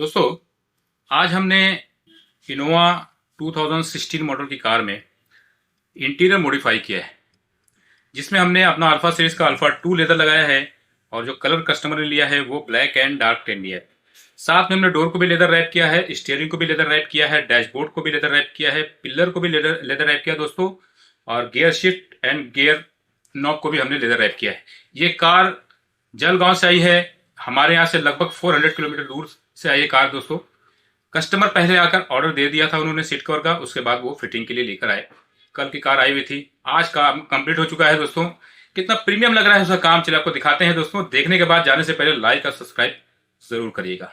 दोस्तों, आज हमने इनोवा 2016 मॉडल की कार में इंटीरियर मॉडिफाई किया है, जिसमें हमने अपना अल्फा सीरीज का अल्फा 2 लेदर लगाया है और जो कलर कस्टमर ने लिया है वो ब्लैक एंड डार्क टेन लिया है। साथ में हमने डोर को भी लेदर रैप किया है, स्टीयरिंग को भी लेदर रैप किया है, डैशबोर्ड को भी लेदर रैप किया है, पिलर को भी लेदर रैप किया दोस्तों, और gear shift and gear knob को भी हमने लेदर रैप किया है। ये कार जलगांव से आई है, हमारे यहाँ से लगभग 400 किलोमीटर दूर से आई है कार दोस्तों। कस्टमर पहले आकर ऑर्डर दे दिया था उन्होंने सीट कवर का, उसके बाद वो फिटिंग के लिए लेकर आए। कल की कार आई हुई थी, आज काम कंप्लीट हो चुका है दोस्तों। कितना प्रीमियम लग रहा है उसका काम, चलिए आपको दिखाते हैं दोस्तों। देखने के बाद जाने से पहले लाइक और सब्सक्राइब जरूर करिएगा।